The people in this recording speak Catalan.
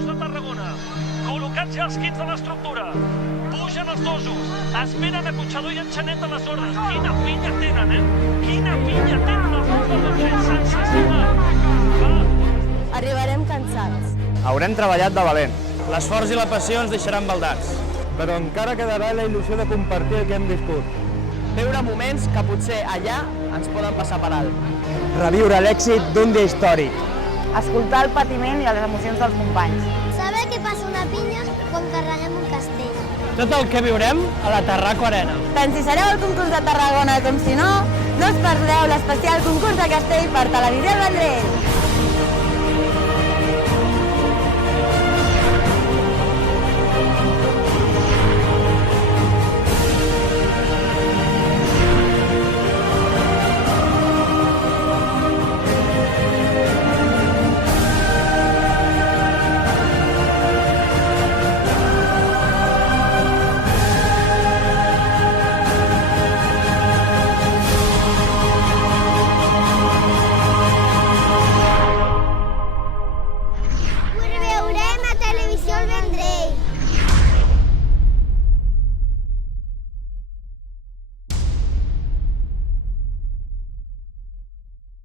Mossos de Tarragona. Col·locats ja els kits de l'estructura. Pugen els dosos. Esperen a Puigdemont i Enxanet a les ordres. Quina pinya tenen, Quina pinya tenen els ordres de gent sensacional. Arribarem cansats. Haurem treballat de valent. L'esforç i la passió ens deixaran baldats. Però encara quedarà la il·lusió de compartir el que hem viscut. Viure moments que potser allà ens poden passar per alt. Reviure l'èxit d'un dia històric. Escoltar el patiment i les emocions dels companys. Saber què passa una pinya quan carreguem un castell. Tot el que viurem a la Tarraco Arena. Tant si sereu al concurs de Tarragona com si no, no us perdreu l'especial concurs de castell per Televisió Vendrell.